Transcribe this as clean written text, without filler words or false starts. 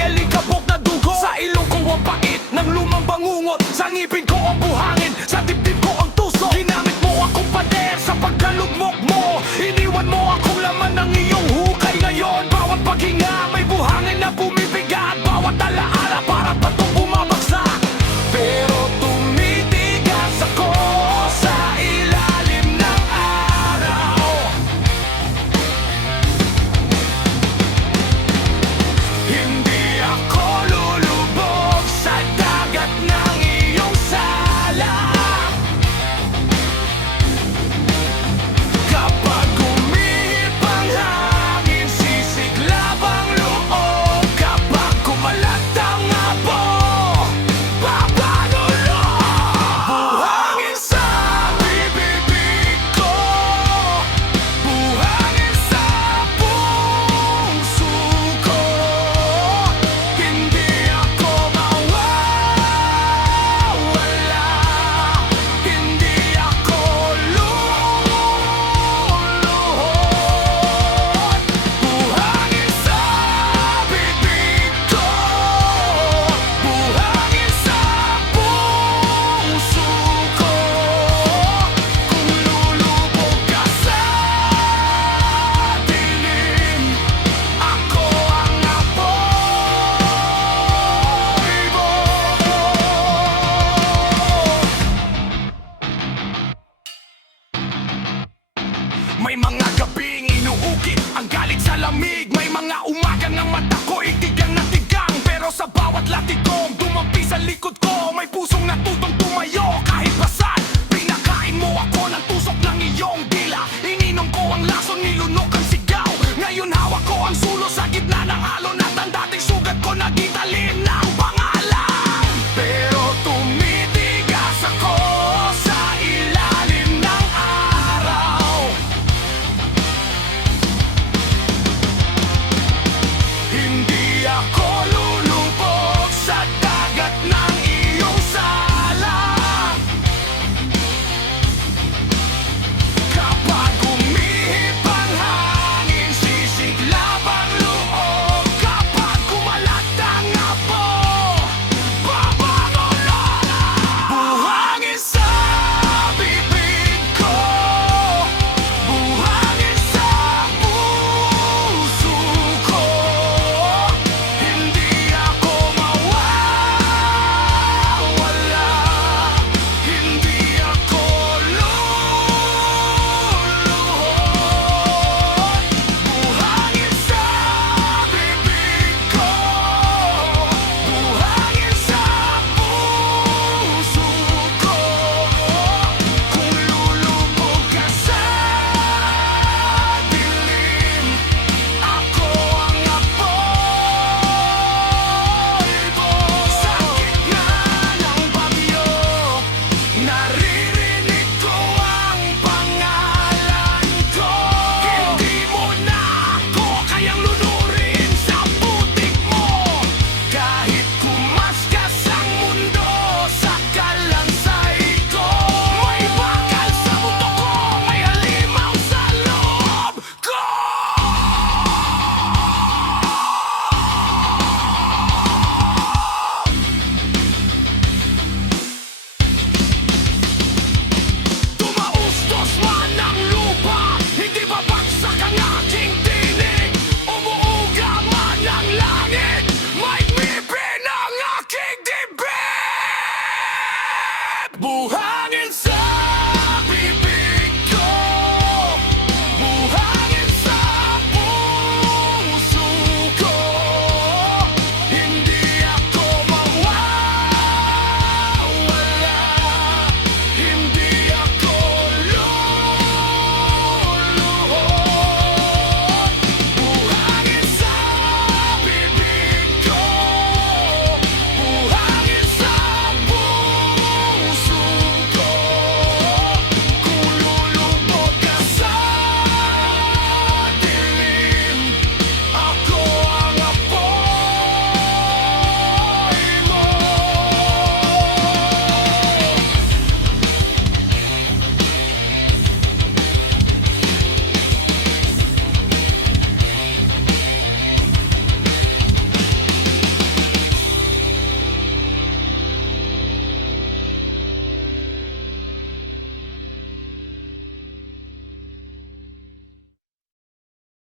May alikabok na dugo sa ilong ko ang pait ng lumang bangungot. Sa ngipin ko ang buhangin, sa dibdib ko ang tuso. Ginamit mo akong pader sa pagkalugmok mo. Iniwan mo akong laman ng iyong hukay. Ngayon bawat paghinga may buhangin na bumibigat. Bawat alaala para patong bumabagsak. Pero tumitigas ako sa ilalim ng araw. Hindi ako lulubog sa dagat ng iyong sala. Kapag umihip ang hangin, sisiklab ang loob. Kapag kumalat ang abo, papanulo. Buhangin sa bibig ko, buhangin sa puso ko. Hindi ako mawawala, hindi ako luluhod. Buhangin sa bibig ko, buhangin sa puso ko. Kung lulubog ka sa dilim, ako ang apoy mo. May mga gabing inuukit ang galit sa lamig. May mga umagang ang mata ko'y tigang na tigang. Pero sa bawat latigong dumampi sa likod ko, may pusong natutong tumayo kahit basal. Pinakain mo ako ng